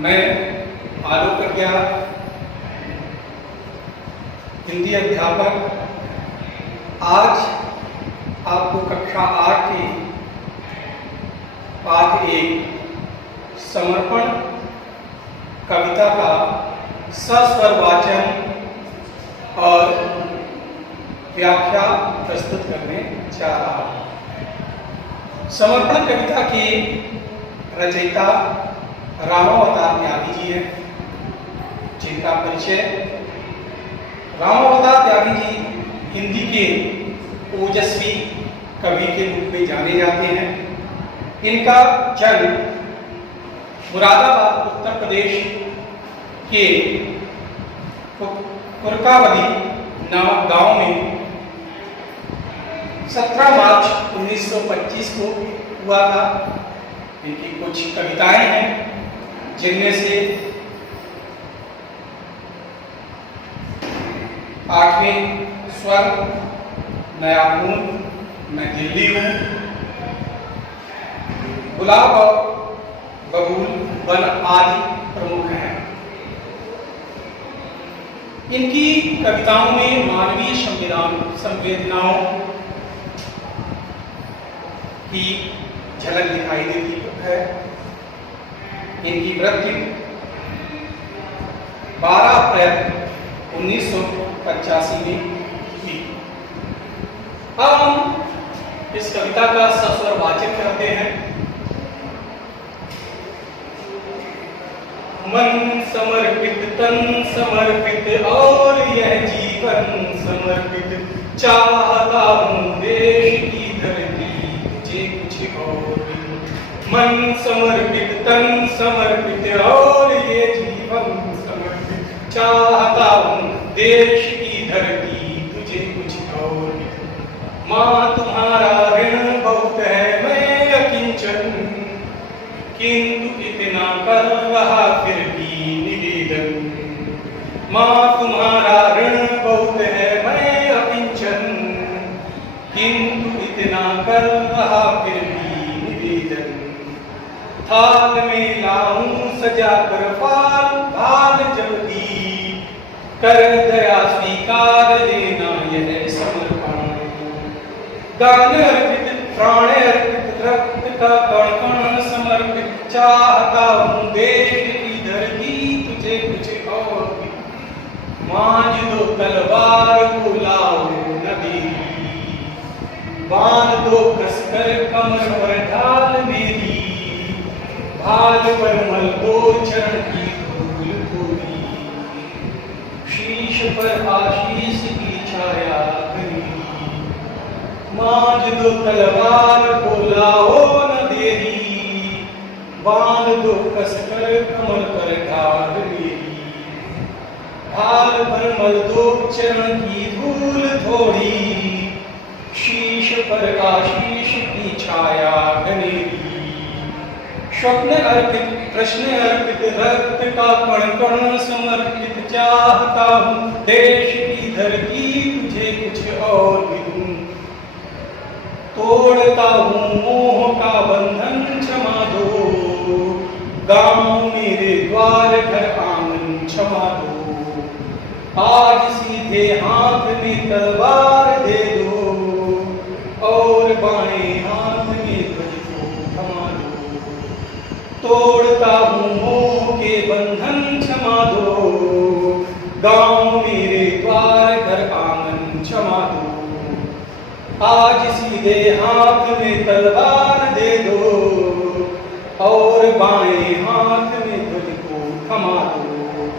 मैं आलोक प्रज्ञा हिंदी अध्यापक आज आपको कक्षा 8 के पाठ 1 समर्पण कविता का सस्वर वाचन और व्याख्या प्रस्तुत करने जा रहा हूँ। समर्पण कविता की रचयिता रामावतार त्यागी जी हैं, जिनका परिचय रामावतार त्यागी जी हिंदी के ओजस्वी कवि के रूप में जाने जाते हैं। इनका जन्म मुरादाबाद उत्तर प्रदेश के कुरकावदी नामक गांव में 17 मार्च 1925 को हुआ था। इनकी कुछ कविताएं हैं, जिनमें से 8वें स्वर, नया खून, मैं दिल्ली हूँ, गुलाब और बबूल वन आदि प्रमुख हैं। इनकी कविताओं में मानवीय संवेदनाओं की झलक दिखाई देती है। इनकी मृत्यु 12 अप्रैल 1985 में हुई। अब हम इस कविता का सस्वर वाचन करते हैं। मन समर्पित, तन समर्पित और यह जीवन समर्पित, चाहता हूँ देश की धरती तुझे कुछ और। मन समर्पित, तन समर्पित और ये जीवन समर्पित, चाहता हूँ देश की धरती तुझे कुछ और। माँ तुम्हारा ऋण बहुत है मैं अकिंचन, किंतु इतना कर रहा फिर भी निवेदन। माँ तुम्हारा ऋण बहुत है मैं अकिंचन, किंतु इतना कर रहा फिर भी निवेदन। थाल में लाऊं सजा कर फाल भाल जल्दी, कर दया स्वीकार लेना यह समर्पण। गान अर्पित, प्राण अर्पित, रक्त का कण कण समर्पित, चाहता हूँ देश की धरती तुझे कुछ और। मांझ दो तलवार को लाओ नदी, बांध दो कसकर कमर पर ढाल मेरी, भाल पर मल दो चरण की धूल थोड़ी, शीश पर आशीष की छाया घनी। मांझ दो तलवार को लाओ न देरी, बांध दो कसकर कमर पर ढाल मेरी, भाल पर मल दो चरण की धूल थोड़ी, शीश पर आशीष की छाया घनेरी। स्वप्न अर्पित, प्रश्न अर्पित, रक्त का कण कण समर्पित, चाहता हूँ देश की धरती तुझे कुछ और भी दूं। तोड़ता हूँ मोह का बंधन क्षमा दो, गांव मेरे द्वार घर आंगन क्षमा दो। आज सीधे हाथ में तलवार दे दो, और बाएं हाथ में ध्वज को थमा दो। तोड़ता हूँ मोह के बंधन क्षमा दो, गांव मेरे द्वार घर आंगन क्षमा दो। आज सीधे हाथ में तलवार दे दो, और बाएं हाथ में ध्वज को थमा दो।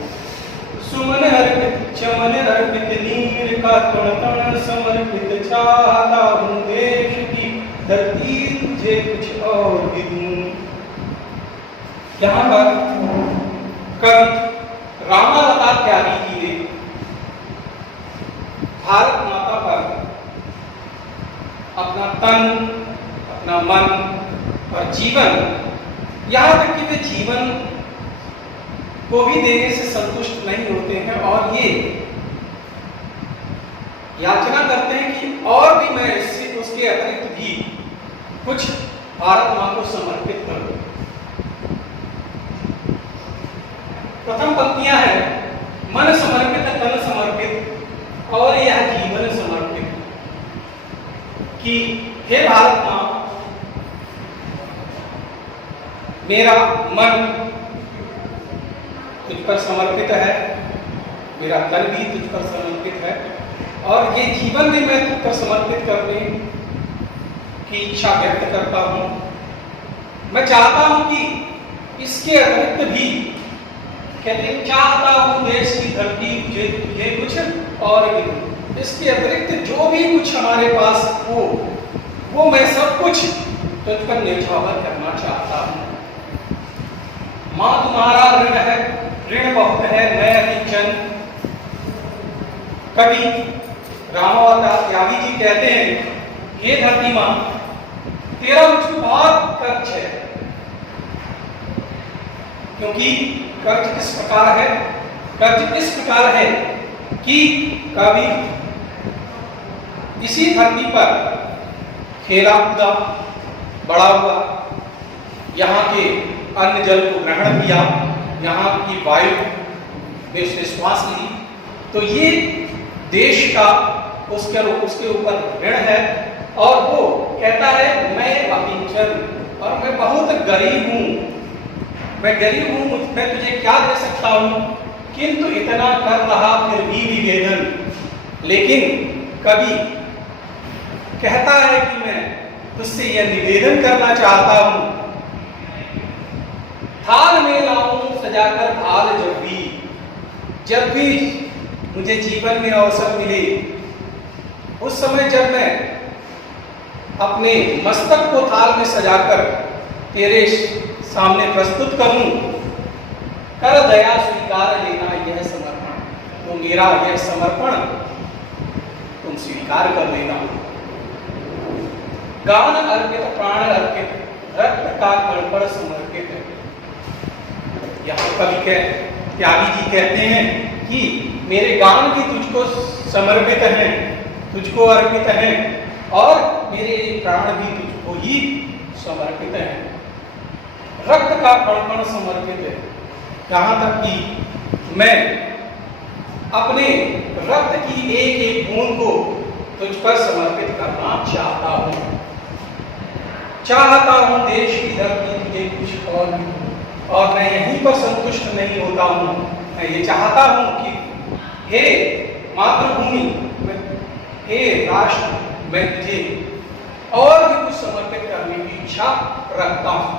सुमन अर्पित, चमन अर्पित, नीर का कण कण समर्पित, चाहता हूँ देश की धरती तुझे कुछ और भी दूं। यहाँ पर कवि रामावतार त्यागी जी ने भारत माता पर अपना तन, अपना मन और जीवन, यहाँ तक कि वे जीवन को भी देने से संतुष्ट नहीं होते हैं, और ये याचना करते हैं कि और भी मैं इससे उसके अतिरिक्त भी कुछ भारत मां को समर्पित कर दूं। हे भारत माँ, मेरा मन तुझ पर समर्पित है, मेरा तन भी तुझ पर समर्पित है, और ये जीवन भी मैं तुझ पर समर्पित करने की इच्छा व्यक्त करता हूँ। मैं चाहता हूँ कि इसके अतिरिक्त भी, कहते हैं चाहता हूँ देश की धरती मुझे कुछ और भी, इसके अतिरिक्त जो भी कुछ हमारे पास हो वो मैं सब कुछ तुझ पर न्यौछावर करना चाहता हूँ। माँ तुम्हारा ऋण है, ऋण बहुत है, मैं अकिंचन। कवि रामावतार त्यागी जी कहते हैं, हे धरती माँ, तेरा मुझ पर बहुत कर्ज है। क्योंकि कर्ज किस प्रकार है? कर्ज इस प्रकार है कि कभी इसी धरती पर खेला कूदा, बड़ा हुआ, यहाँ के अन्न जल को ग्रहण किया, यहाँ की वायु में उसने श्वास ली, तो ये देश का उसके ऊपर ऋण है। और वो कहता है मैं अकिंचन और मैं बहुत गरीब हूँ, मैं गरीब हूँ, मैं तुझे क्या दे सकता हूँ, किंतु इतना कर रहा फिर भी निवेदन। लेकिन कभी कहता है कि मैं तुझसे यह निवेदन करना चाहता हूँ, थाल में लाऊं सजाकर थाल, जब भी मुझे जीवन में अवसर मिले, उस समय जब मैं अपने मस्तक को थाल में सजाकर तेरे सामने प्रस्तुत करूं, कर दया स्वीकार लेना यह समर्पण, तो मेरा यह समर्पण तुम स्वीकार कर लेना। गान अर्पित प्राण अर्पित, रक्त का कण समर्पित। यहाँ कवि त्यागी जी कहते हैं कि मेरे गान भी तुझको समर्पित हैं, तुझको अर्पित हैं, और मेरे प्राण भी तुझको ही समर्पित हैं। रक्त का कण समर्पित है, यहाँ तक कि मैं अपने रक्त की एक एक बूंद को तुझ पर समर्पित करना चाहता हूँ। चाहता हूँ देश की धरती तुझे कुछ और मैं यहीं पर संतुष्ट नहीं होता हूँ। मैं ये चाहता हूँ कि हे मातृभूमि, हे राष्ट्र, मैं तुझे और भी कुछ समर्पित करने की इच्छा रखता हूं।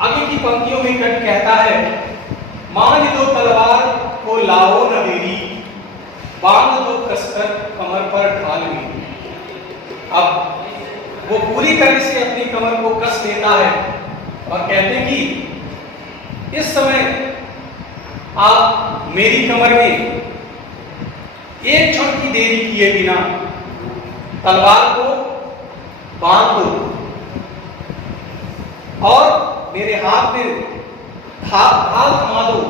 आगे की पंक्तियों में कवि कहता है, मान दो तलवार को लाओ न मेरी, बांध दो कसकर कमर पर ढाल मेरी। अब वो पूरी तरह से अपनी कमर को कस लेता है और कहते हैं कि इस समय आप मेरी कमर में एक क्षण की देरी किए बिना तलवार को बांध दो और मेरे हाथ में ढाल थमा दो,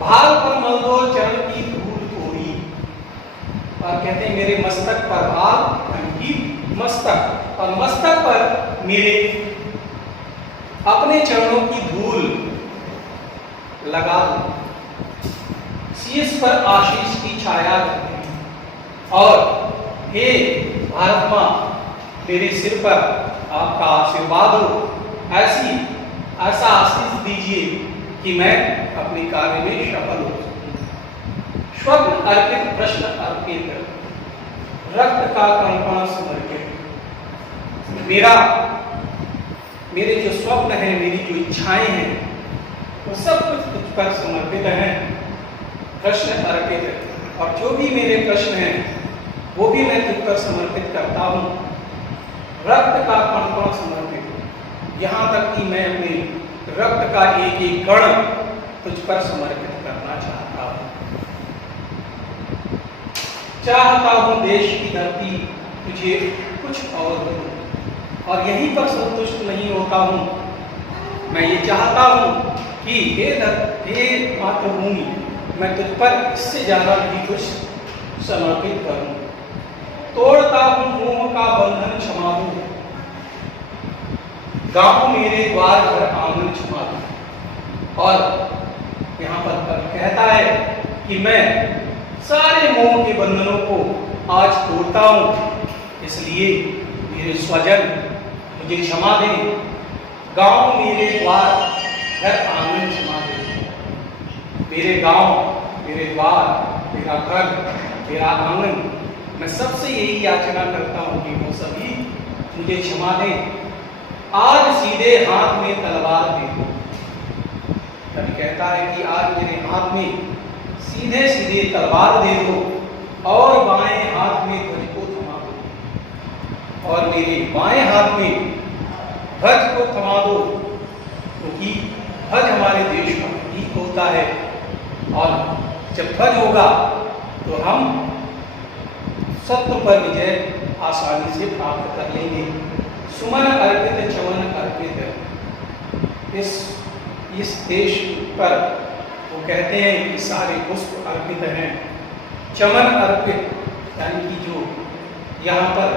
भाल पर मल दो चरण की धूल थोड़ी। और कहते हैं मेरे मस्तक पर भाल, की मस्तक, और मस्तक पर मेरे अपने चरणों की धूल लगा दो। शीश पर आशीष की छाया और हे भारत माँ, मेरे सिर पर आपका आशीर्वाद हो, ऐसा आशीष दीजिए कि मैं अपने कार्य में सफल हो। स्वप्न अर्पित, प्रश्न अर्पित, रक्त का कण समर्पित। मेरे जो स्वप्न हैं, मेरी जो इच्छाएं हैं, वो सब कुछ तुझ पर समर्पित हैं, प्रश्न अर्पित है। और जो भी मेरे प्रश्न हैं वो भी मैं तुझ पर समर्पित करता हूँ। रक्त का कण समर्पित, यहाँ तक कि मैं अपने रक्त का एक एक कण तुझ पर समर्पित करना चाहता हूँ। चाहता हूँ देश की धरती तुझे कुछ और यहीं पर संतुष्ट नहीं होता हूँ। मैं ये चाहता हूँ कि हे मातृभूमि, मैं तुझ पर इससे ज्यादा भी कुछ समर्पित करूं। तोड़ता हूं मोह का बंधन क्षमा दो, गांव मेरे द्वार घर आंगन क्षमा दो। और यहाँ पर कहता है कि मैं सारे मोह के बंधनों को आज तोड़ता हूं इसलिए मेरे स्वजन मुझे क्षमा दें, गांव मेरे द्वार घर आंगन क्षमा दें। मेरे गांव, मेरे द्वार, मेरा घर, मेरा आंगन, मैं सबसे यही याचना करता हूँ कि वो सभी मुझे क्षमा दें। आज सीधे हाथ में तलवार दे दो। कभी कहता है कि आज मेरे हाथ में सीधे सीधे तलवार दे दो और बाएं हाथ में ध्वज को थमा दो, और मेरे बाएं हाथ में ध्वज को थमा दो, क्योंकि ध्वज हमारे देश का प्रतीक होता है। और जब ध्वज होगा तो हम शत्रु पर विजय आसानी से प्राप्त कर लेंगे। सुमन अर्पित चमन अर्पित, इस देश पर वो कहते हैं कि सारे पुष्प अर्पित हैं, चमन अर्पित, यानी कि जो यहाँ पर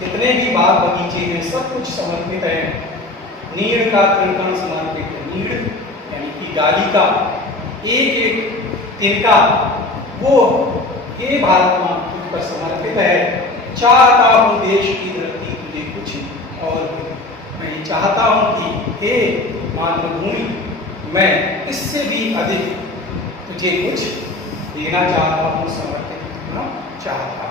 जितने भी बाग बगीचे हैं सब कुछ समर्पित है। नीड़ का कण समर्पित है। नीड़ यानी कि डाली का एक एक तिनका वो ये भारत माँ तुझ पर समर्पित है। चाहता हूँ देश की धरती तुझे कुछ और, मैं ये चाहता हूँ कि हे मातृभूमि, मैं इससे भी अधिक तुझे कुछ देना चाहता हूँ, समर्पित करना चाहता हूँ।